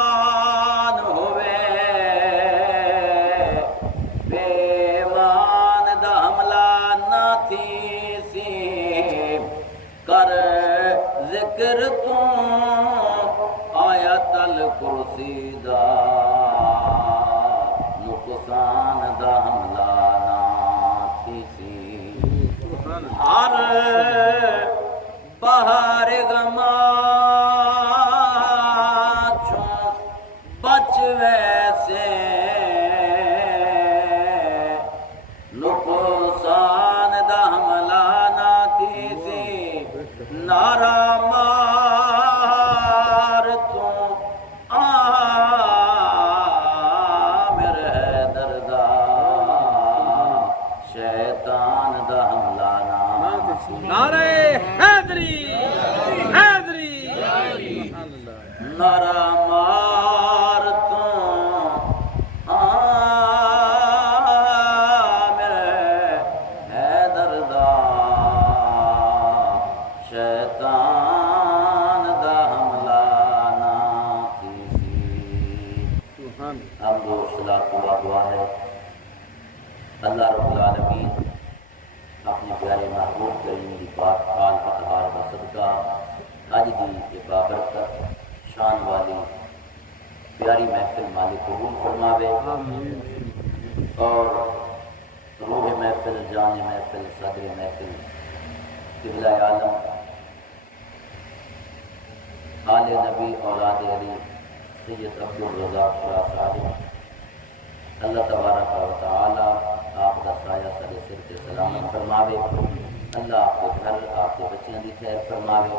ایمان ہوئے بے ایمان دا حملہ نہ تھی سی کر ذکر تو آیت الکرسی دا نقصان دا حملہ نہ تھی سی ہر بہار غما چوں بچ ویسے نقصان دا حملہ نہ تھی سی نعرہ مار تو عامر حیدر دا شیطان دا حملہ نہ تھی نعرہ حیدری حیدری نعرہ مار تو عامر حیدر دا شیطان دا حملہ نہ تھی سی حمد و صلاۃ و دعا ہے اللہ رب العالمین اپنے پیارے محبوب کریم دی پاک حال اطہار کا صدقہ آج دی یہ بابرکت شان والی پیاری محفل مالک قبول فرماوے اور روح محفل جان محفل صدر محفل قبلہ عالم آل نبی اولاد علی سید عبدالرزاق شاہ صاحب اللہ تبارک و تعالی آپ کا سایہ سر سر کے سلامت فرماوے اللہ آپ کے گھر آپ کے بچیاں دی خیر فرماوے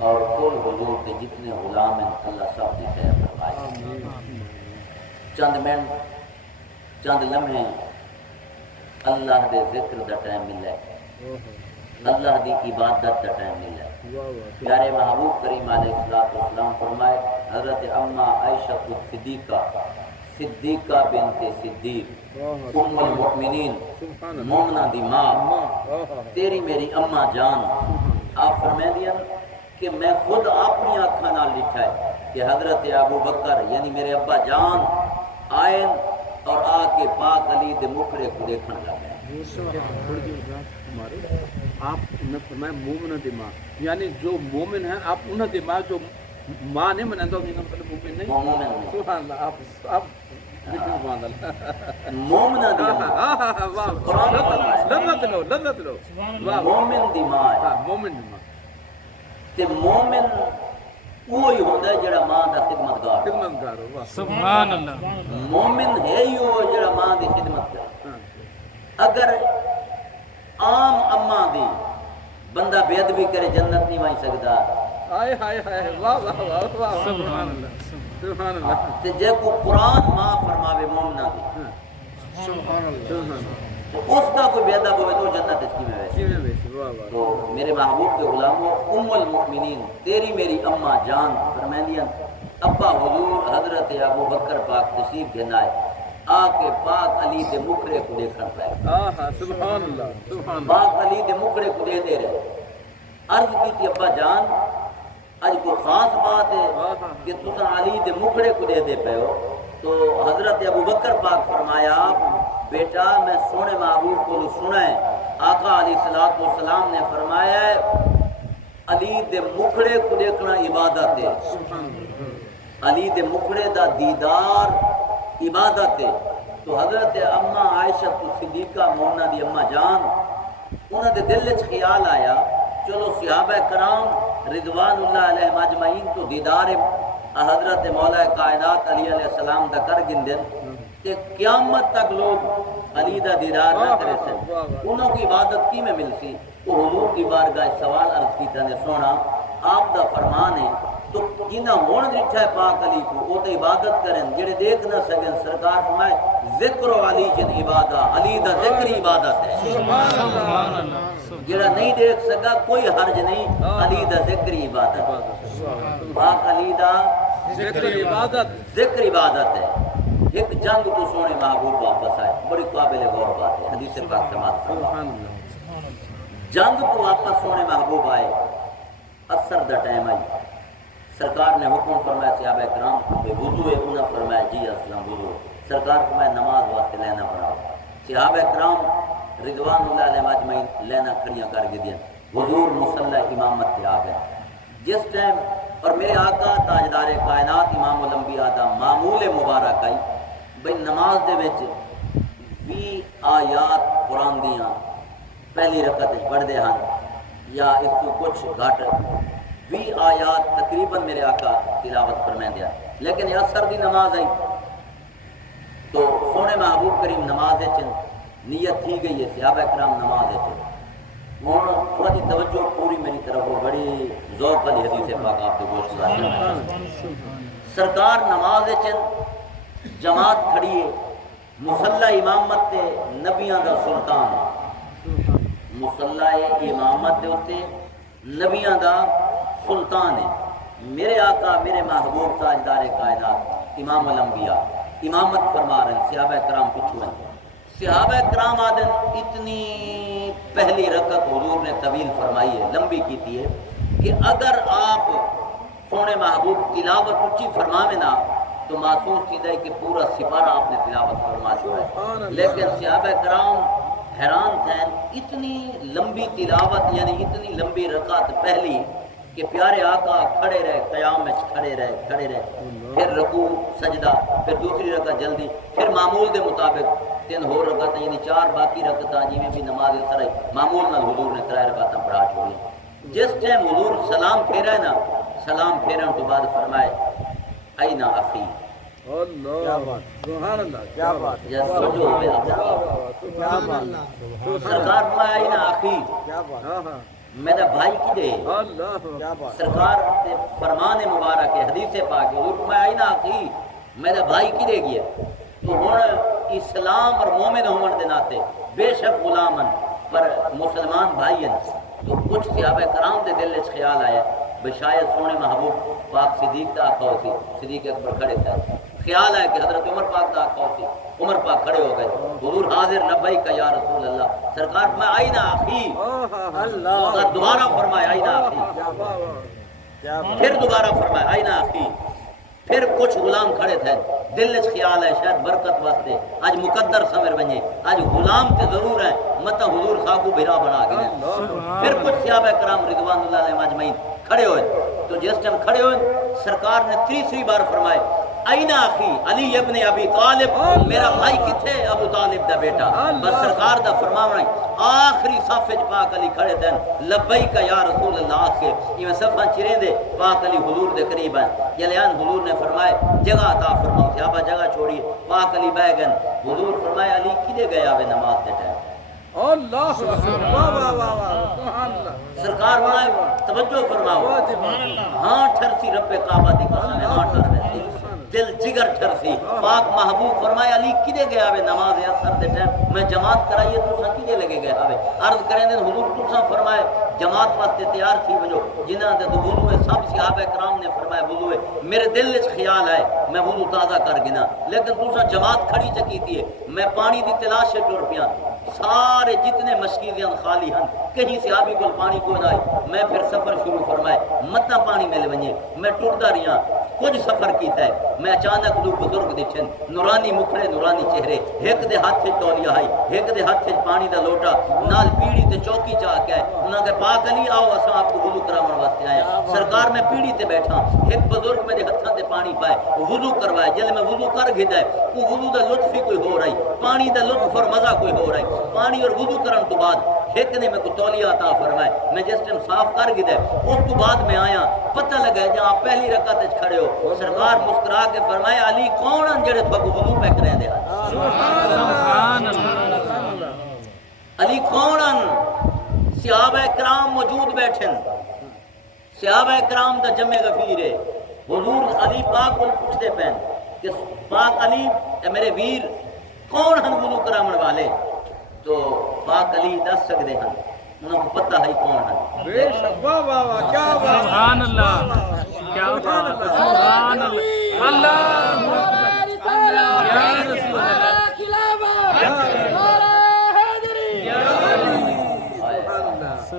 اور کل حضور کے جتنے غلام ہیں اللہ سب دی خیر فرمائے چند منٹ چند لمحے اللہ دے ذکر دا ٹائم ملے اللہ دی عبادت دا ٹائم ملے پیارے محبوب کریم علیہ السلام فرمائے حضرت اما عائشہ صدیقہ بنت صدیق ام المؤمنین مومنہ دی ماں تیری میری اماں جان آپ فرمائے دیا کہ میں خود اپنی آنکھاں نال لکھا ہے کہ حضرت ابو بکر یعنی میرے ابا جان آئے اور آ کے پاک علی دے مکھڑے کو دیکھنے لگے آپ نے فرمایا مومن دی ماں یعنی جو مومن ہیں آپ انہاں دی ماں جو ماں نہیں منندو کہ مطلب مومن نہیں سبحان اللہ آپ سبحان اللہ مومنہ دی ماں لذت لو مومن دی ماں ہے مومن دی ماں تے مومن وہی ہوتا ہے جڑا ماں دا خدمتگار ہو سبحان اللہ مومن ہے ہی وہ جڑا ماں دی خدمت کرے اگر عام اماں دی بندہ بے ادبی کرے جنت نہیں وائیں سکتا ہائے ہائے ہائے واہ واہ واہ واہ سبحان اللہ سبحان اللہ تے جے کو قرآن ماں فرماوے مومنہ دی سبحان اللہ تو اس کا کوئی بے ادب ہوئے تو جنت اس کی میں ویسے تو میرے محبوب کے غلاموں ام المؤمنین تیری میری اماں جان فرمائیں دیا ابا حضور حضرت ابو بکر پاک تشریف گھنائے آ کے پاک علی دے مکھڑے کو دیکھن پائے سبحان اللہ پاک علی دے مکھڑے کو دے دے رہے عرض کی تھی ابا جان آج کوئی خاص بات ہے کہ تسا علی دے مکھڑے کو دے دے پہ ہو تو حضرت ابو بکر پاک فرمایا بیٹا میں سونے محبوب کو سنا ہے آقا علیہ السلام نے فرمایا ہے علی دے مکھڑے کو دیکھنا عبادت ہے علی دے مکھڑے دا دیدار عبادت ہے تو حضرت اماں عائشہ صدیقہ مومنہ دی اماں جان انہوں دے دل وچ خیال آیا چلو صحابہ کرام رضوان اللہ علیہ مجمعین تو دیدار حضرت مولا کائنات علی علیہ السلام دا کر گندن کہ قیامت تک لوگ علی دا دیدار نہ کرے سے انہوں کی عبادت کی میں مل سی وہ حضور کی بارگاہ سوال عرض کی نے سونا آپ دا فرمان ہے تو جنہ ہون دٹھا ہے پاک علی کو وہ تو عبادت کریں جڑے دیکھ نہ سکیں سرکار فرمائے ذکر علی جن عبادت علی دا ذکر عبادت ہے سبحان اللہ جڑا نہیں دیکھ سکا کوئی حرج نہیں علی دا ذکر عبادت پاک علی دا ذکر عبادت ہے ایک جنگ تو سونے محبوب واپس آئے بڑی قابل غور بات ہے حدیث پاک سماعت فرمائے جنگ کو واپس سونے محبوب آئے، اثر دا ٹائم آئی، سرکار نے حکم فرمایا صحابہ کرام بے وضو ہے، انہوں نے فرمایا جی السلام وضو، سرکار فرمایا نماز واسطے لینا پڑا، صحابہ کرام رضوان اللہ علیہ اجمعین لینا کھڑیاں کر کے دیا، حضور مصلی امامت پہ آ گئے جس ٹائم، اور میرے آقا تاجدار کائنات امام الانبیاء دا معمول مبارک آئی بھئی نماز دے وچ 20 آیات قرآن دیاں پہلی رکعت پڑھتے ہیں یا اس کو کچھ گھٹ 20 آیات تقریباً میرے آقا تلاوت فرمائیں دیا، لیکن یہ اثر دی نماز آئی تو سونے محبوب کریم نماز نیت تھی گئی ہے، صحابہ کرام نماز تھوڑا جی توجہ پوری میری طرف ہو، بڑی ذوق والی حدیث پاک آپ کے گوشت ساتھ سرکار نماز جماعت کھڑی ہے، مصلی امامت تے نبیاں دا سلطان ہے، مصلی امامت دے ہوتے نبیاں دا سلطان ہے، میرے آقا میرے محبوب تاجدار کائنات امام الانبیاء امامت فرما رہے ہیں، صحابہ کرام پچھو ہیں، صحابہ کرام آدن اتنی پہلی رکعت حضور نے طویل فرمائی ہے، لمبی کیتی ہے کہ اگر آپ سونے محبوب تلاوت اچھی فرماویں نا تو محسوس کی ہے کہ پورا سپارہ آپ نے تلاوت فرما چکا ہے، لیکن صحابہ کرام حیران تھے اتنی لمبی تلاوت، یعنی اتنی لمبی رکعت پہلی کہ پیارے آقا کھڑے رہے، قیام میں کھڑے رہے، پھر رکوع سجدہ، پھر دوسری رکعت جلدی، پھر معمول دے مطابق 3 اور رکعتیں یعنی 4 باقی رکعتاں جی میں بھی نماز سر معمول نال حضور نے 3 رکعتاں پڑھا چھوڑی، جس ٹائم حضور سلام پھیرا ہے نا، سلام پھیرن تو بعد فرمائے اینا اخی، سبحان اللہ، کیا بات ہے، سرکار فرمایا اینا اخی، میرا بھائی کی دے، سرکار نے فرمان مبارک ہے، حدیث پاک ہے، حضور فرمایا اینا اخی، میرا بھائی کی دے گیا، تو ہن اسلام اور مومن ہون دے ناتے بے شک غلامن پر مسلمان بھائی ہیں، تو کچھ صحابہ کرام دے دل وچ خیال آیا بے شاید سونے محبوب پاک صدیق دا آقا ہوسی، صدیق اکبر کھڑے تھے، خیال ہے کہ حضرت عمر پاک دا آقا ہوسی، عمر پاک کھڑے ہو گئے، حضور حاضر لبیک یا رسول اللہ، سرکار فرمایا آئینا اخی، اللہ دوبارہ فرمایا آئینا اخی، پھر دوبارہ فرمایا آئینا اخی، پھر کچھ غلام کھڑے تھے، دل وچ خیال ہے شاید برکت واسطے آج مقدر سمر بنے، آج غلام تے ضرور ہیں متا حضور صاحب کو بھیرا بنا گئے، پھر کچھ صحابہ کرام رضوان اللہ علیہ اجمعین کھڑے ہوئے، تو جس ٹائم کھڑے ہوئے سرکار نے تیسری بار فرمائے اینا اخی علی ابن ابی طالب، میرا بھائی کتھے ابو طالب دا بیٹا، بس سرکار دا فرماونا آخری صف وچ پاک علی کھڑے دن لبیک یا رسول اللہ کے یہ صفاں چرے دے پاک علی حضور دے قریب ہیں، جلیان حضور نے فرمائے جگہ عطا فرماؤ، صحابہ جگہ چھوڑی، پاک علی بیٹھ گئے، حضور فرمائے علی کدے گیا وے نماز دے ٹائم، اللہ واہ واہ واہ واہ سبحان اللہ، سرکار فرمائے توجہ فرماؤ، ہاں ٹھرسی رب کعبہ دی قسم ہے، ہاں ٹھر ویسی دل جگر ٹھرسی، پاک محبوب فرمائے علی کدے گیا وے نماز اثر دے ٹائم، میں جماعت کرائیے تساں کدے لگے گیا وے، عرض کریں دے حضور تساں فرمائے جماعت واسطے تیار تھی وجو، جنہاں دے وضو ہے سب صحابہ کرام نے فرمایا وضو ہے، میرے دل وچ خیال ہے میں وضو تازہ کر گنا، لیکن تساں جماعت کھڑی چکیتی ہے، میں پانی دی تلاش سے ٹر پیاں، سارے جتنے مشکیزیاں خالی ہیں، کہیں صحابی کو پانی کو نہ آئی، میں پھر سفر شروع فرمائے متا پانی مل ونجے، میں ٹردا رہا کچھ سفر کیتا ہے، میں اچانک دو بزرگ دیکھن نورانی مکھڑے نورانی چہرے، ایک دے ہاتھ وچ تولیہ ہے، ایک دے ہاتھ وچ پانی دا لوٹا، نال پیڑھی تے چوکی چا کے آئے، انہاں کہ پاک علی آؤ اساں آپ کو وضو کراون واسطے آئے، سرکار میں پیڑھی تے بیٹھا، ایک بزرگ میرے ہتھاں تے پانی پائے، وضو کروائے، جل میں وضو کر گھدا ہے، وہ وضو دا لطف ہی کوئی ہو رہی، پانی دا لطف اور مزہ کوئی ہو رہی، پانی اور وضو کرن تو بعد ایک نے میں کو تولیہ عطا فرمائے، میں جس ٹائم صاف کر گئے اس تو بعد میں آیا، پتہ لگا جہاں پہلی رکعت وچ کھڑے ہو، سرکار مسکرا کے فرمائے علی کون ہیں جڑے تھو وضو پہ کرے دے، سبحان اللہ، علی کون ہیں، صحابہ کرام موجود بیٹھن، صحابہ کرام دا جمع غفیر ہے، حضور علی پاک کو پوچھتے پہن کہ پاک علی اے میرے ویر کون ہیں وضو کراون والے، تو پاک علی دس سکتے ہیں، انہوں کو پتہ ہے کون ہے، بے شک واہ واہ واہ کیا بات، سبحان اللہ، کیا بات، سبحان اللہ، اللہ یا رسول اللہ، سبحان اللہ،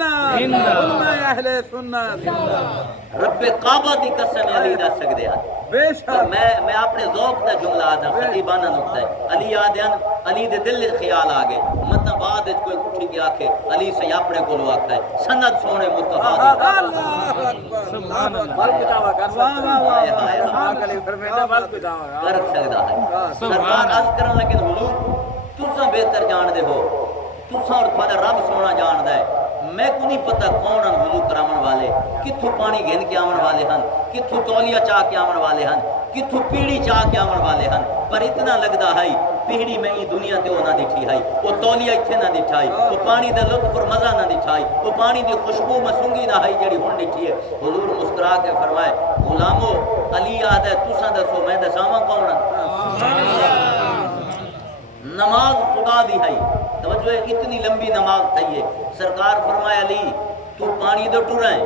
سنت علماء اہل سنت رب کعبہ دی قسم علی دس سکدے ہیں بے اور شک میں اپنے ذوق دا جملہ آدھا خطیبانہ نقطہ ہے علی آدھیان علی دے دل خیال آگے مطلب بعد کوئی اٹھی گیا کہ علی سے اپنے کو لو آتا ہے سند سونے مصطفیٰ دی اللہ اکبر سبحان اللہ کر سکتا ہے سرکار عرض کرن لیکن حضور تساں بہتر جان دے ہو تساں اور تھوڑا رب سونا جان دے میں کو نہیں پتہ کون ہیں وضو کرامن والے کتھوں پانی گھن کے آمن والے ہیں کتھوں تولیہ چاہ کے آمن والے ہیں کتھوں پیڑی چاہ کے آمن والے ہیں پر اتنا لگدا ہے پیڑی میں ہی دنیا تے وہ نہ دکھی ہے وہ تولیہ اتھے نہ دکھائی وہ پانی دے لطف اور مزہ نہ دکھائی وہ پانی دی خوشبو مسنگی نہ ہے جڑی ہن دکھی ہے حضور مسکرا کے فرمائے غلامو علی آدھے تساں دسو میں دساواں کون ہاں نماز خدا دی ہے توجہ ہے اتنی لمبی نماز تھئی ہے سرکار فرمایا علی تو پانی دے ٹرائیں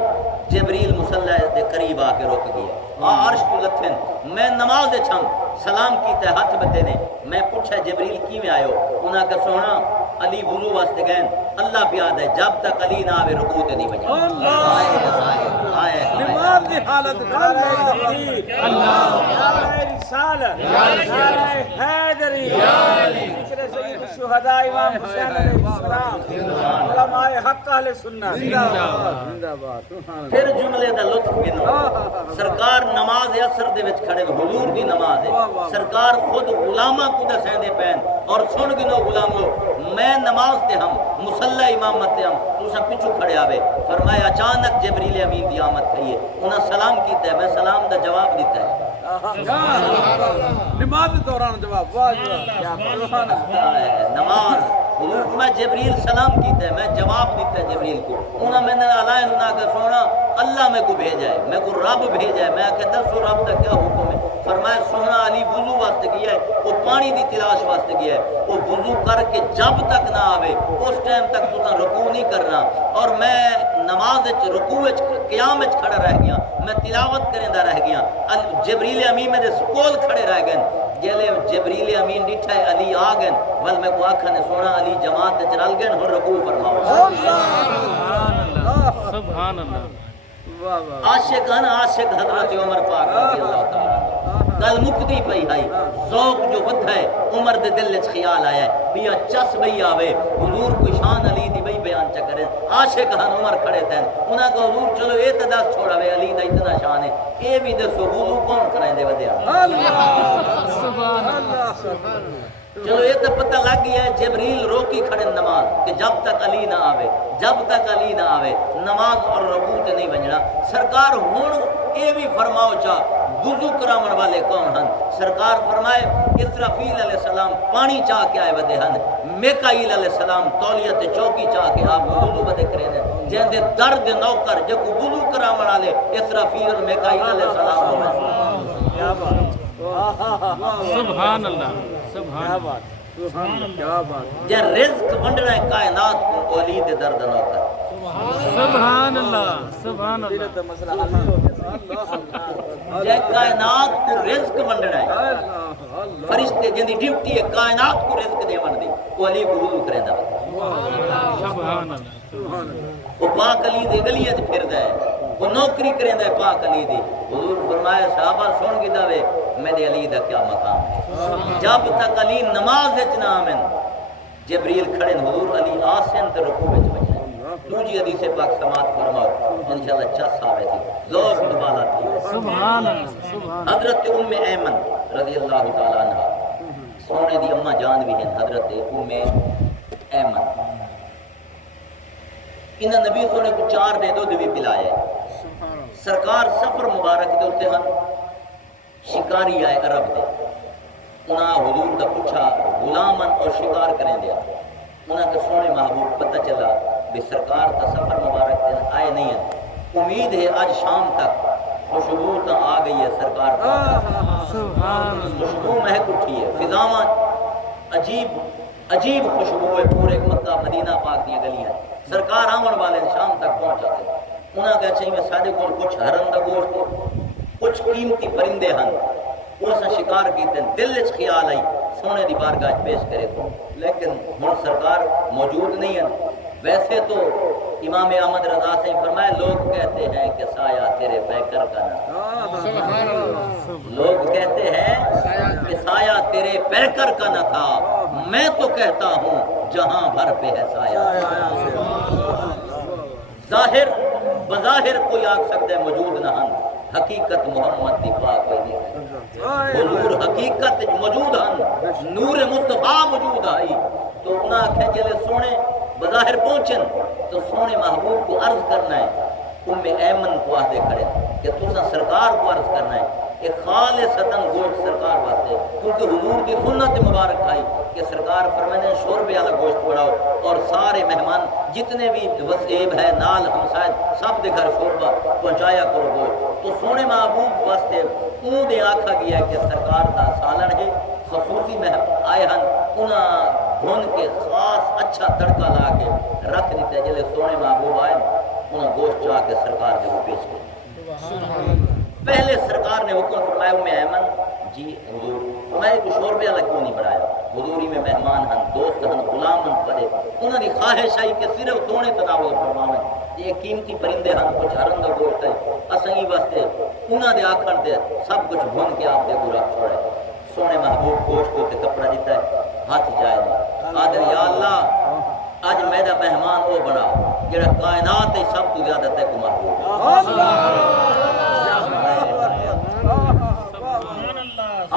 جبریل مصلی دے قریب آ کے رک گیا عرش تو لتھن میں نماز دے چھم سلام کیتا ہے ہاتھ بدے نے میں پوچھا جبریل کی میں آئے ہو انہاں کہ سونا علی وضو واسطے گئے اللہ پیاد ہے جب تک علی نہ آوے رکوع تے نہیں بجا نماز کی حالت اللہ یا رسالہ یا حیدری یا ذکر سید الشہداء امام حسین علیہ السلام علماء حق اہل سنت زندہ باد پھر جملے دا لطف گنو سرکار نماز اثر دے وچ کھڑے حضور دی نماز ہے سرکار خود غلاماں کو دسیں دے پین اور سن گنو غلامو میں نماز تے ہم مصلی امامت تے ہم تساں پیچھے کھڑے آوے فرمایا اچانک جبریل امین دی آمد تھی ہے انہاں سلام کیتا ہے میں سلام دا جواب دیتا ہے نماز دوران جواب واہ سبحان اللہ نماز حضور میں جبریل سلام کیتا ہے میں جواب دیتا ہے جبریل کو انہاں میں نے علائن انہاں کہ سونا اللہ میں کو بھیجا ہے میں کو رب بھیجا ہے میں کہ دسو رب دا کیا حکم ہے فرمایا سونا علی وضو واسطے گیا ہے وہ پانی دی تلاش واسطے گیا ہے وہ وضو کر کے جب تک نہ آوے اس ٹائم تک تساں رکوع نہیں کرنا اور میں نماز وچ رکوع وچ قیام وچ کھڑا رہ گیا میں تلاوت کریندا رہ گیا جبریل امین میرے کول کھڑے رہ گئے جیلے جبریل امین ڈٹھا ہے علی آ گئے ول میں کو آکھا نے سونا علی جماعت وچ رل گئے ہن رکوع فرماؤ سبحان اللہ عاشق حضرت عمر پاک رضی اللہ تعالی گل مکدی پئی ہے ذوق جو ودھا ہے عمر دے دل وچ خیال آیا ہے بیا چس بئی آوے حضور کو شان علی دی بئی بیان چ کرے عاشق عمر کھڑے تھے انہاں کو حضور چلو اے تے دس چھوڑاوے علی دا اتنا شان ہے اے بھی دسو وضو کون کرائیں ودیا اللہ سبحان اللہ چلو یہ تو پتہ لگ گیا ہے جبریل روکی کھڑے نماز کہ جب تک علی نہ آوے جب تک علی نہ آوے نماز اور رکوع تے نہیں بننا سرکار ہن اے بھی فرماؤ چاہ وضو کرامن والے کون ہن سرکار فرمائے اسرافیل علیہ السلام پانی چاہ کے آئے ودے ہن میکائیل علیہ السلام تولیہ تے چوکی چاہ کے آپ وضو ودے کرے نے جن دے درد نوکر جو وضو کرامن والے اسرافیل اور میکائیل علیہ السلام ہوئے کیا بات سبحان اللہ سبحان کیا بات جے رزق ونڈنا ہے کائنات کو علی دے درد نوکر سبحان اللہ سبحان اللہ تو مسئلہ حل ہو گیا جے کائنات کو رزق ونڈنا ہے فرشتے جن دی ڈیوٹی ہے کائنات کو رزق دے ون دی وہ علی کو وضو کریندا سبحان اللہ وہ پاک علی دے گلیاں تے پھردا ہے وہ نوکری کریندا ہے پاک علی دی حضور فرمایا صحابہ سن کے دے میرے علی دا کیا مقام ہے جب تک علی نماز وچ نہ آمن جبریل کھڑے حضور علی آسن تے رکوع وچ بجے دوجی حدیث پاک سماعت فرماؤ انشاءاللہ چس آوے تھی ذوق بالا تھی سبحان اللہ سبحان حضرت ام ایمن رضی اللہ تعالی عنہ سونے دی اماں جان بھی ہیں حضرت ام ایمن انہاں نبی سونے کو 4 دے دو بھی پلایا ہے سرکار سفر مبارک دے ہوتے ہیں شکاری آئے عرب دے انہاں حضور دا پوچھا غلامن اور شکار کریں دیا انہاں کے سونے محبوب پتہ چلا بھی سرکار تا سفر مبارک دے آئے نہیں ہیں امید ہے آج شام تک خوشبو تا آ گئی ہے سرکار کا سبحان اللہ خوشبو مہک اٹھی ہے فضاواں عجیب خوشبو ہے پورے مکہ مدینہ پاک دیا گلیاں سرکار آمن والے شام تک پہنچا دے انہاں کہا چاہیے سادے کو کچھ ہرن دا گوشت کچھ قیمتی پرندے ہن اساں شکار کیتے دل وچ خیال آئی سونے دی بارگاہ پیش کرے تو لیکن ہن سرکار موجود نہیں ہیں ویسے تو امام احمد رضا سے فرمایا لوگ کہتے ہیں کہ سایہ تیرے پیکر کا نہ، لوگ کہتے ہیں کہ سایہ تیرے پیکر کا نہ تھا، میں تو کہتا ہوں جہاں بھر پہ ہے سایہ۔ ظاہر بظاہر کوئی آگ سکتا ہے موجود نہ ہن، حقیقت محمد دی پاک کوئی نہیں، حضور حقیقت موجود ہن، نور مصطفیٰ موجود آئی تو انہاں آکھیں جلے سونے بظاہر پہنچن تو سونے محبوب کو عرض کرنا ہے، ایمن کو آدھے کھڑے کہ تُسا سرکار کو عرض کرنا ہے کہ خالصتاً گوشت سرکار واسطے، کیونکہ حضور کی سنت مبارک آئی کہ سرکار فرمانے شوربے والا گوشت بڑھاؤ اور سارے مہمان جتنے بھی وسیب ہے نال ہمسائے سب دے گھر شوربہ پہنچایا کرو گوشت، تو سونے محبوب واسطے اون دے آکھا گیا ہے کہ سرکار دا سالن ہے خصوصی میں آئے ہن انہاں بھون کے خاص اچھا تڑکا لا کے رکھ دیتے جلے سونے محبوب آئے انہاں گوشت چاہ کے سرکار دے وہ پیش کے پہلے سرکار نے حکم فرمایا میں ایمن جی حضور فرمایا کہ شوربے والا کیوں نہیں بڑھایا، حضوری میں مہمان ہن دوست ہن غلام ہن پڑے انہوں نے خواہش آئی کہ صرف سونے تناول فرماویں، یہ قیمتی پرندے ہن کچھ ہرن دا گوشت ہے اسیں واسطے انہاں دے آکھن دے سب کچھ بھون کے آپ دے کو رکھ چھوڑے، سونے محبوب گوشت کو تے کپڑا دیتا ہے ہاتھ جائے نہیں آدھر یا اللہ آج میرا مہمان وہ بنا جڑا کائنات ہے سب تو زیادہ تے کو محبوب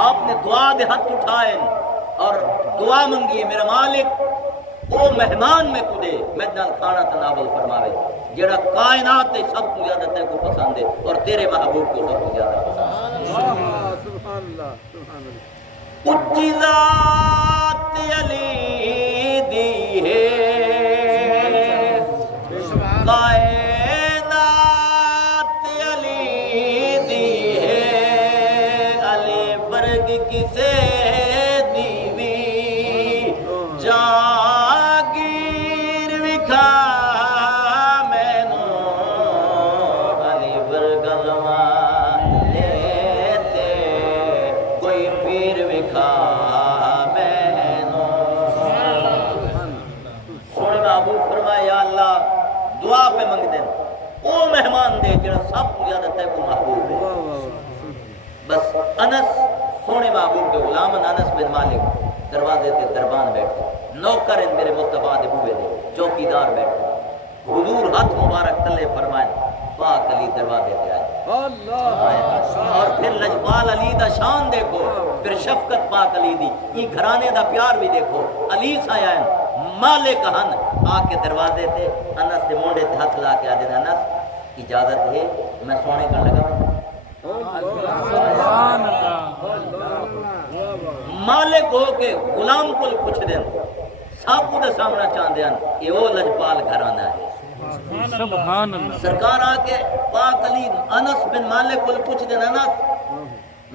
آپ نے دعا دے ہاتھ اٹھائیں اور دعا منگی میرا مالک او مہمان میں کدے میں نال کھانا تناول فرماوے جڑا کائنات ہے سب تو زیادہ تے کو پسند ہے اور تیرے محبوب کو سب تو زیادہ پسند ہے۔ سبحان اللہ سبحان اللہ۔ اچھی ذات علی دی ہے کائنات علی دی ہے علی برگ کسے دیوی جاگیر وکھا مینو علی برگ لوان لیتے کوئی پیر وکھا مینو سونے محبوب فرمایا یا اللہ دعا پہ منگ دیں او مہمان دے جڑا سب کو زیادہ تے کو محبوب ہے بس انس سونے محبوب کے غلام انس بن مالک دروازے تے دربان بیٹھے نوکر ان میرے مصطفیٰ دے بوئے دے چوکیدار بیٹھے حضور ہاتھ مبارک تلے فرمائیں پاک علی دروازے تے آئے اور پھر لجپال علی دا شان دیکھو پھر شفقت پاک علی دی یہ گھرانے دا پیار بھی دیکھو علی سایہ ہیں مالک ہن آ کے دروازے تے انس دے مونڈے تے ہاتھ لا کے آدھے انس اجازت ہے میں سونے کر لگا سبحان اللہ مالک ہو کے غلام کو پوچھ دیں سب کو دے سامنا چاہتے ہیں یہ وہ لجپال گھرانا ہے سبحان اللہ سرکار آ کے پاک علی انس بن مالک کو پوچھ دیں انس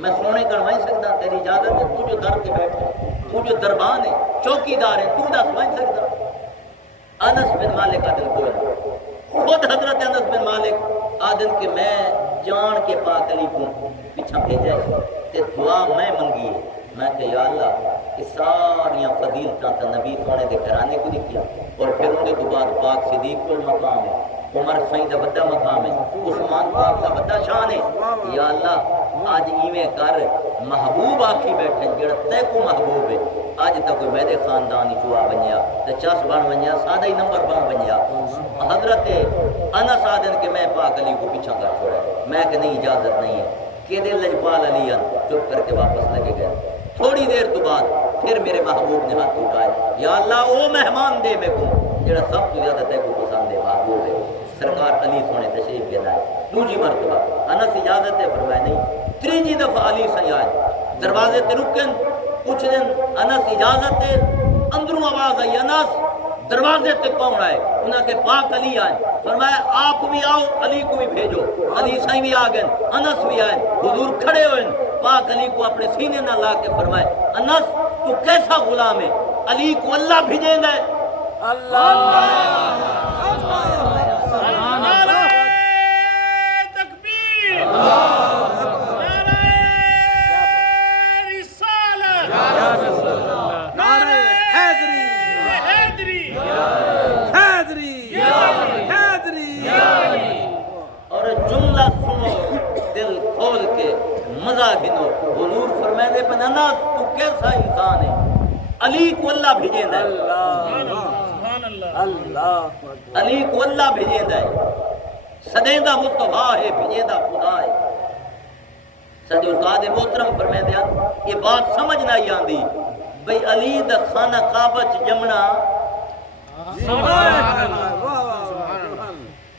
میں سونے کروائی سکتا تیری اجازت ہے تو جو در کے بیٹھے تو جو دربان ہے چوکیدار ہے تو دس وائی سکتا انس بن مالک آدھن کو خود حضرت انس بن مالک آدھن کہ میں جان کے پاک علی کو پیچھا بھیجا ہے تے دعا میں منگی ہے میں کہ یا اللہ اس ساریاں فضیلتاں تا نبی سونے دے گھرانے کو نہیں کیا اور پھر ان کے بعد پاک صدیق کو مقام ہے عمر سائیں دا بڑا مقام ہے عثمان پاک دا بڑا شان ہے یا اللہ آج ایویں کر محبوب آکھی بیٹھے جڑا تے کو محبوب ہے آج تک کوئی میرے خاندانی چوا بنیا تے چس بن بنیا سادہ ہی نمبر بن بنیا حضرت انس آدن کہ میں پاک علی کو پیچھا کر چھوڑا میں کہ نہیں اجازت نہیں ہے کہ دل لجپال علی چپ کر کے واپس لگے گئے تھوڑی دیر تو بعد پھر میرے محبوب نے ہاتھ اٹھائے یا اللہ او مہمان دے میں کو جڑا سب تو زیادہ تے کو پسند ہے محبوب ہے سرکار علی سونے تشریف لے آئے دوسری مرتبہ انس اجازت ہے فرمایا نہیں تیسری دفعہ علی سے آئے دروازے تے رکن پوچھ دیں انس اجازت ہے اندروں آواز آئی انس دروازے تے کون آئے انہاں کے پاک علی آئے فرمایا آپ بھی آؤ علی کو بھی بھیجو علی سائیں بھی آ گئے انس بھی آئے حضور کھڑے ہوئے پاک علی کو اپنے سینے نہ لا کے فرمائے انس تو کیسا غلام ہے علی کو اللہ بھیجیں گے حیدری اللہ گھنو حضور فرمائے پہ انس تو کیسا انسان ہے علی کو اللہ بھیجیں ہے علی کو اللہ بھیجیں ہے سدیندہ مصطفیٰ ہے بھیجیں خدا ہے سدی استاد محترم فرمائے دیا یہ بات سمجھ نہ ہی آندی بھئی علی دا خانہ کعبہ چ جمنا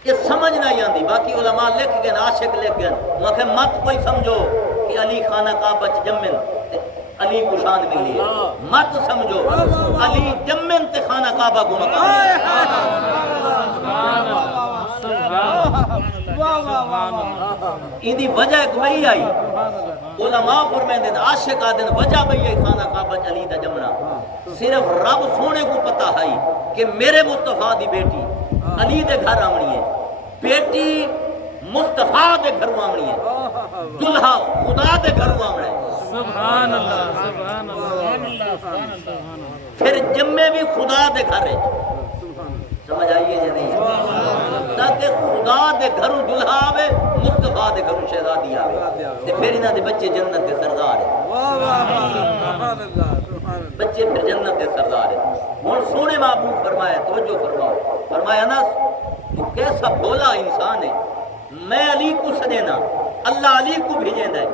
یہ سمجھ نہ آندی باقی علماء لکھ گئے عاشق لکھ گئے مگر مت کوئی سمجھو کہ علی خانہ کعبہ چ جمن علی کو شان ملی مت سمجھو علی جمن تے خانہ کعبہ کو مقام ایدی وجہ ایک وہی آئی علماء فرمائیں دیں عاشق آدن وجہ بھئی ہے خانہ کعبہ چ علی دا جمنا صرف رب سونے کو پتہ ہے کہ میرے مصطفیٰ دی بیٹی علی دے گھر آمنی ہے بیٹی مصطفیٰ دے گھر آمنی ہے دلہا خدا دے گھر آمنی ہے سبحان اللہ سبحان اللہ پھر جمعے بھی خدا دے گھر ہے سمجھ آئیے یا نہیں تاکہ خدا دے گھروں دلہا آوے مصطفیٰ دے گھروں شہزادی آوے تے پھر انہاں دے بچے جنت دے سردار ہیں بچے پھر جنت دے سردار ہیں ہن سونے محبوب فرمایا توجہ فرماؤ فرمایا انس تو کیسا بھولا انسان ہے میں علی کو سدینا اللہ علی کو بھیجیں ہے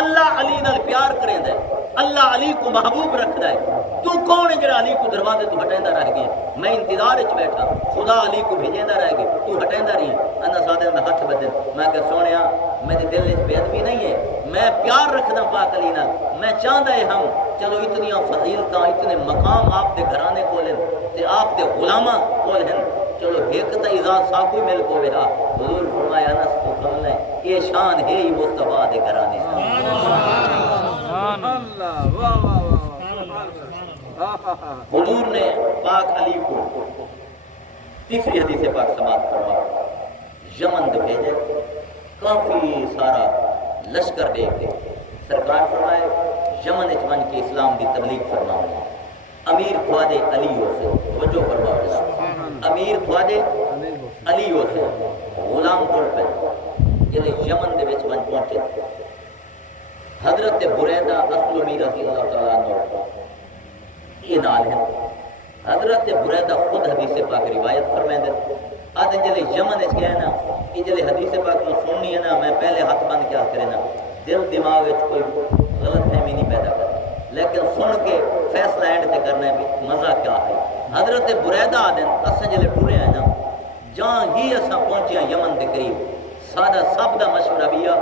اللہ علی نال پیار کریں ہے اللہ علی کو محبوب رکھدا ہے تو کون ہے جڑا علی کو دروازے تو ہٹیندا رہ گیا میں انتظار وچ بیٹھا خدا علی کو بھیجیندا رہ گیا تو ہٹیندا رہی انس سادے میں ہاتھ بدل میں کہ سونیا میرے دل وچ بے ادبی نہیں ہے میں پیار رکھدا پاک علی نال میں چاہندا ہے ہم چلو اتنیاں فضیلتاں اتنے مقام آپ دے گھرانے کولن تے آپ دے غلاماں کول ہیں چلو ایک تا اعزاز ساکو مل کو ویہا حضور فرمایا انس تو کم ہے یہ شان ہے ہی مصطفیٰ دے گھرانے حضور نے پاک علی کو تیسری حدیث پاک سماعت فرما یمن بھیجے کافی سارا لشکر دے کے سرکار فرمائے یمن اچمن کے اسلام دی تبلیغ فرمائے امیر خوادے علی ہو سے توجہ فرما امیر خوادے علی ہو سے غلام طور پہ جنہیں یمن دے وچ بن پہنچے حضرت بریدہ اسلمی رضی اللہ تعالیٰ عنہ یہ نال ہے حضرت بریدہ خود حدیث پاک روایت فرمائیں دے آدھے جلے یمن اس گئے نا یہ جلے حدیث پاک تو سننی ہے نا میں پہلے ہاتھ بند کیا کرے نا دل دماغ وچ کوئی غلط فہمی نہیں پیدا کر لیکن سن کے فیصلہ اینڈ تے کرنا ہے بھی مزہ کیا ہے حضرت بریدہ آدھے اساں جلے ٹورے ہیں نا جہاں ہی اساں پہنچے ہیں یمن دے قریب سادہ سب دا مشورہ بیا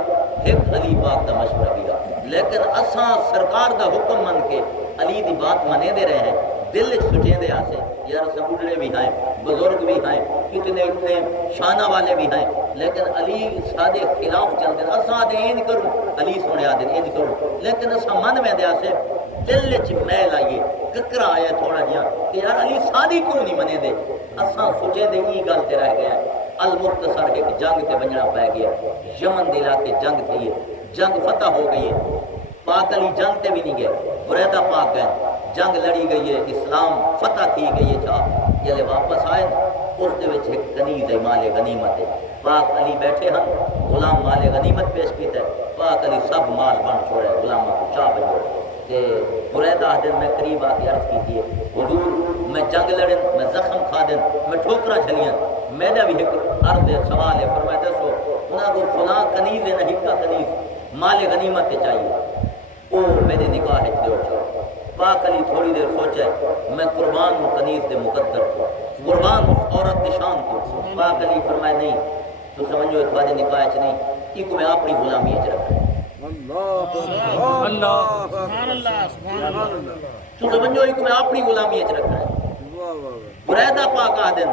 ایک علی پاک دا مشورہ بیا لیکن اساں سرکار دا حکم من کے علی دی بات منے دے رہے ہیں دل سچیں دے آسے یار سبوڑے بھی ہیں بزرگ بھی ہیں اتنے اتنے شانہ والے بھی ہیں لیکن علی سادے خلاف چل دیں اساں آدھے این کروں علی سونے آدھے این کروں لیکن اساں من میں دے آسے دل چ میل آئیے ککرا آیا تھوڑا جہاں کہ یار علی سادی کیوں نہیں منے دے اساں سچیں دے ای گل تے رہ گیا المختصر ایک جنگ تے بننا پہ گیا یمن دے علاقے جنگ تھی جنگ فتح ہو گئی ہے پاک علی جنگ تے بھی نہیں گئے بریدہ پاک گئے جنگ لڑی گئی ہے اسلام فتح تھی گئی ہے جہاں جلے واپس آئے اس دے وچ ایک کنیز ہے مال غنیمت ہے پاک علی بیٹھے ہیں غلام مال غنیمت پیش کیتا ہے پاک علی سب مال بن چھوڑے غلاموں کو چاہ بنو کہ بریدہ دن میں قریب آ کے عرض کی تھی حضور میں جنگ لڑن میں زخم کھا دن میں ٹھوکرا جھلیاں میرا بھی ایک عرض سوال ہے فرمائے دسو انہاں کو فلاں کنیز ہے نہ ہکا کنیز مال غنیمت تے چاہیے او میرے نکاح ہے دیو چھوڑ پاک علی تھوڑی دیر سوچے میں قربان ہوں کنیز دے مقدر کو قربان ہوں عورت نشان کو پاک علی فرمائے نہیں تو سمجھو اتبادی نکاح چ نہیں یہ کو میں اپنی غلامی اچ رکھا تو سمجھو یہ کو میں اپنی غلامی اچ رکھا ہے بریدہ پاک آدن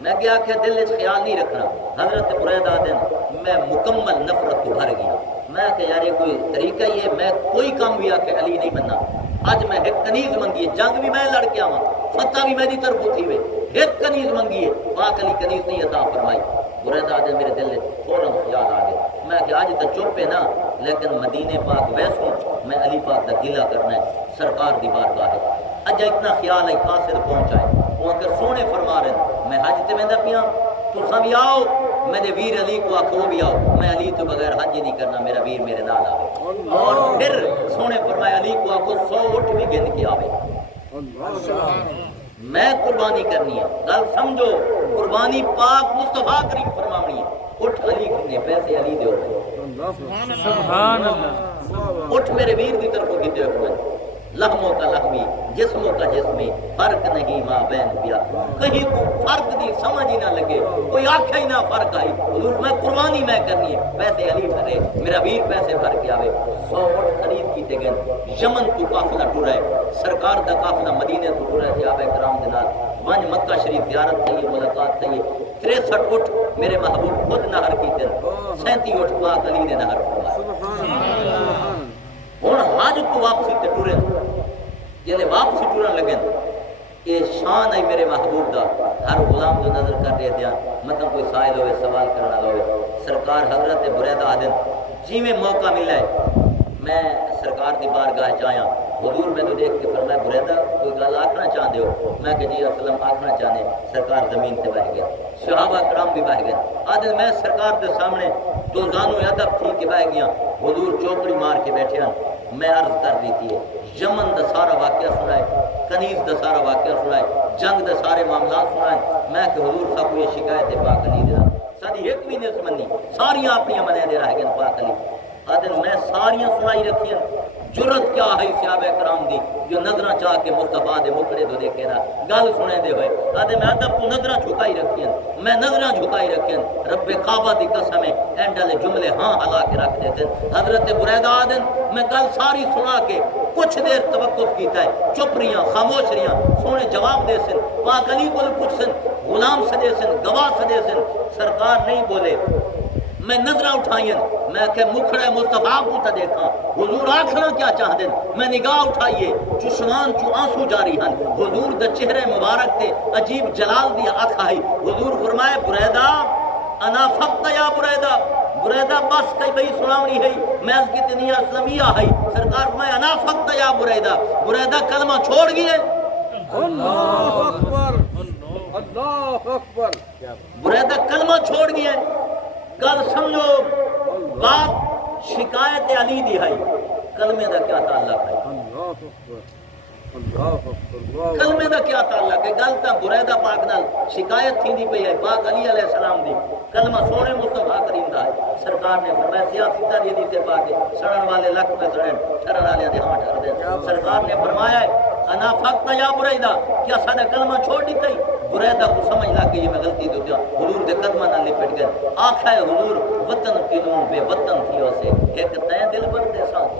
میں کیا کہ دل اس خیال نہیں رکھنا حضرت بریدہ آدن میں مکمل نفرت کو بھر گیا میں کہ یار یہ کوئی طریقہ ہی ہے میں کوئی کام بھی آکے علی نہیں بننا آج میں ایک کنیز منگی ہے جنگ بھی میں لڑ کے آواں فتح بھی میری طرف ہوتی ہوئے ایک کنیز منگی ہے پاک علی کنیز نہیں عطا فرمائی بریدہ آدن میرے دل نے فوراً خیال آ گیا میں کہ آج تک چپ ہے نا لیکن مدینے پاک ویسوں میں علی پاک کا گلہ کرنا ہے سرکار دی بارگاہ ہے اجا اتنا خیال ہے قاصد پہنچائے وہ اگر سونے فرما رہے میں حج تے ویندا پیاں تساں بھی آؤ میرے ویر علی کو آخو بھی آؤ، میں علی تو بغیر حج ہی نہیں کرنا، میرا ویر میرے نال آئے۔ اور پھر سونے فرمایا علی کو آخو 100 اٹھ بھی گن کے آوے، میں قربانی کرنی ہے۔ گل سمجھو، قربانی پاک مصطفیٰ کریم فرماونی ہے۔ اٹھ علی کتنے پیسے علی دے سبحان اللہ، اٹھ میرے ویر کی طرف کی دیکھ میں، لحموں کا لحمی، جسموں کا جسمی، فرق نہیں ماں بین پیا، کہیں کو فرق دی سمجھ ہی نہ لگے، کوئی آنکھیں ہی نہ فرق آئی، حضور میں قربانی میں کرنی ہے، پیسے علی بھرے، میرا ویر پیسے بھر کے آوے۔ 100 اٹھ خرید کیتے گئے، یمن تو قافلہ ٹرے، سرکار دا قافلہ مدینے تو ٹرے، صحابہ کرام دے نال ونج مکہ شریف زیارت تھی، ملاقات تھی۔ 63 اٹھ میرے محبوب خود نہر کیتے، 37 اٹھ پاک علی نے نہر فرمایا۔ ہن حج تو واپسی تے ٹرے، جلے واپسی ٹرن لگے یہ شان ہے میرے محبوب دا، ہر غلام جو نظر کر رہے دیا، مطلب کوئی سائل ہوئے سوال کرنا ہوئے، سرکار حضرت بریدہ آدن جی میں موقع ملا ہے میں سرکار دی بارگاہ جایا، حضور میں نے دیکھ کے فرمایا بریدہ کوئی گل آکھنا چاہتے ہو؟ میں کہ جی اسلم آکھنا چاہنے، سرکار زمین تے بہ گیا، صحابہ کرام بھی بہ گئے، آدن میں سرکار دے سامنے دو زانو ادب تھی کہ بہ گیا، حضور چوکڑی مار کے بیٹھے ہیں، میں عرض کر دیتی ہے یمن دا سارا واقعہ سنائے، کنیز دا سارا واقعہ سنائے، جنگ دا سارے معاملات سنائے، میں کہ حضور صاحب کو یہ شکایت ہے پاک علی دے ساری ایک بھی نہیں سمنی، ساریاں اپنی منے دے رہ گئے پاک علی آدن میں ساریاں سنائی رکھی ہیں، جرت کیا ہے صحابہ کرام دی جو نظرہ چاہ کے مصطفیٰ دے مکڑے دو دیکھے نا گل سنے دے ہوئے آدھے میں ادب کو نظرہ جھکائی رکھی ہیں، میں نظرہ جھکائی رکھی ہیں، رب کعبہ دی قسم ہے اینڈالے جملے ہاں ہلا کے رکھ دیتے ہیں۔ حضرت بریدہ آدن میں گل ساری سنا کے کچھ دیر توقف کیتا ہے، چپ رہیاں خاموش رہیاں، سونے جواب دے سن، پاک علی کو پوچھ سن، غلام سدے سن، گواہ سدے سن، سرکار نہیں بولے، میں نظرہ اٹھائیں، میں کہ مکھڑے مصطفیٰ کو تا دیکھا، حضور آکھنا کیا چاہ دیں، میں نگاہ اٹھائیے چشمان چو آنسو جاری ہن، حضور دا چہرے مبارک تے عجیب جلال دیا آکھائی، حضور فرمائے بریدہ انا فقط یا بریدہ، بریدہ بس کئی بھئی سناونی ہے، میں از کتنی اسلامیہ ہے، سرکار فرمائے انا فقط یا بریدہ، بریدہ کلمہ چھوڑ گئے، اللہ اکبر، اللہ اکبر، بریدہ کلمہ چھوڑ گئے، گل سمجھو بات شکایت علی دی ہے، کلمے دا کیا تعلق ہے، اللہ اکبر، اللہ اکبر، کلمے دا کیا تعلق ہے، گل تا بریدہ پاک نال شکایت تھی دی پئی ہے، پاک علی علیہ السلام دی، کلمہ سونے مصطفیٰ کریم دا ہے، سرکار نے فرمایا سیاسی تاریخ دی سے پاک سڑن والے لکھ میں سڑن، ٹھرن والے دے ہاں ٹھر دیں، سرکار نے فرمایا ہے انا فقط یا بریدہ، کیا سادہ کلمہ چھوڑ دی تھی، بریدہ کو سمجھ لا کہ یہ میں غلطی دو دیا، حضور دے قدمہ نہ لپٹ گئے، آکھا ہے حضور وطن کنوں بے وطن تھیو سے ایک تین دل بردے ساتھ،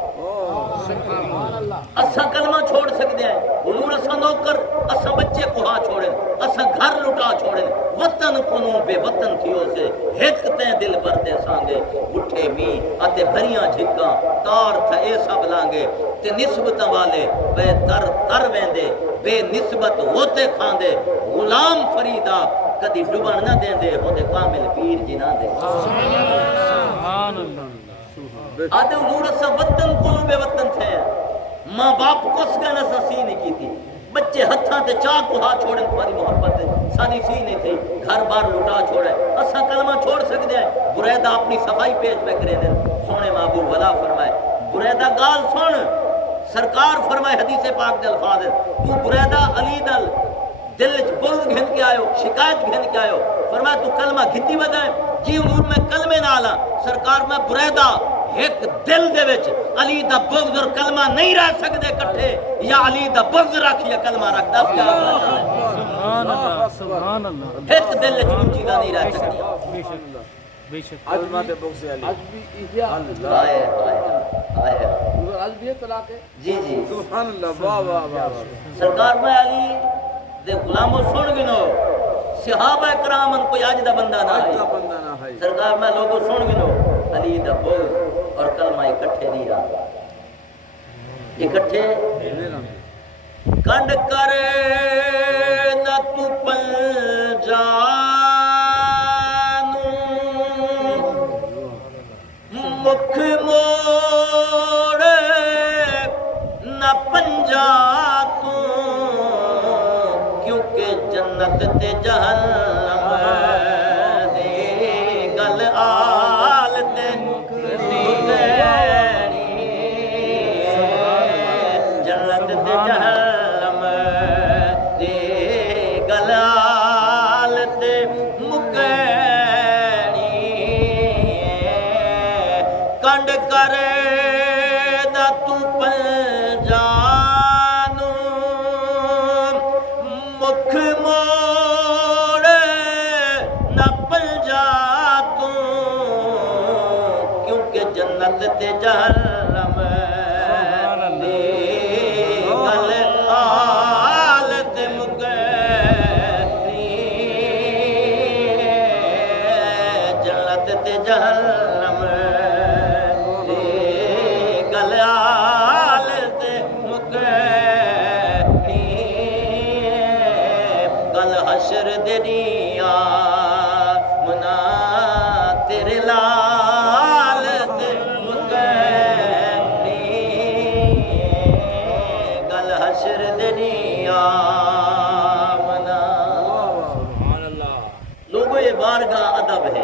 اسا کلمہ چھوڑ سکتے ہیں، حضور اسا نوکر اسا بچے کو ہاں چھوڑیں، اسا گھر لٹا چھوڑیں، وطن کنوں بے وطن تھیو سے ایک تین دل بردے سانگے، اٹھے می اتے بھریاں جھکاں تار تھا اے سب لانگے، تے نسبت والے بے تر تر ویندے بے نسبت ہوتے کھاندے، غلام فریدہ کدی ڈبن نہ دیں دے ہوتے کامل پیر جنا دے، سبحان اللہ، آدھے حضور اسا وطن کلو بے وطن تھے، ماں باپ کس گئے نہ سا سی نہیں کی تھی، بچے ہتھاں تے چاہ کو ہاتھ چھوڑیں تمہاری محبت سانی سی نہیں تھی، گھر بار لٹا چھوڑے، اسا کلمہ چھوڑ سکتے ہیں، بریدہ اپنی صفائی پیش پہ کرے دیں، سونے محبوب ولا فرمائے، بریدہ گال سن، سرکار فرمائے حدیث پاک دے الفاظ ہے، تو بریدہ علی دل دل بغض گھن کے آئے ہو، شکایت گھن کے آئے ہو، فرمایا تو کلمہ گھتی بدائیں، جی حضور میں کلمے نہ آلا، سرکار میں بریدہ ایک دل دے وچ علی دا بغض اور کلمہ نہیں رہ سکتے کٹھے، یا علی دا بغض رکھ یا کلمہ رکھ، دس کیا سبحان اللہ، سبحان اللہ، ایک دل وچ ان چیزاں نہیں رہ سکتی، بے شک بے شک، آج بھی احیاء آئے آئے آج بھی ہے طلاق ہے، جی جی سبحان اللہ، واہ واہ واہ، سرکار میں علی دے غلاموں سن گنو، صحابہ کرام ان کوئی آج دا بندہ نہ آج ہے، کا بندہ نہ ہے، سرکار میں لوگوں سن گنو، علی دا بغض اور کلمہ اکٹھے نہیں رہا، اکٹھے کنڈ کر نہ تو پنجانو مکھ موڑ نہ پنجا تو کیونکہ جنت تے جہنم دے گل آل تے مکینی جنت تے جہنم دی گل آل تے مکینی کنڈ کرے دا تو پنجانو مکھ موڑ نہ پنجا تو کیونکہ جنت تے جہنم دی گل آل تے مکینی جنت تے جہنم دی گل آل تے مکینی گل حشر دے نیا منا تیرے لال تے مکینی گل حشر دے نیا منا لوگوں یہ بارگاہ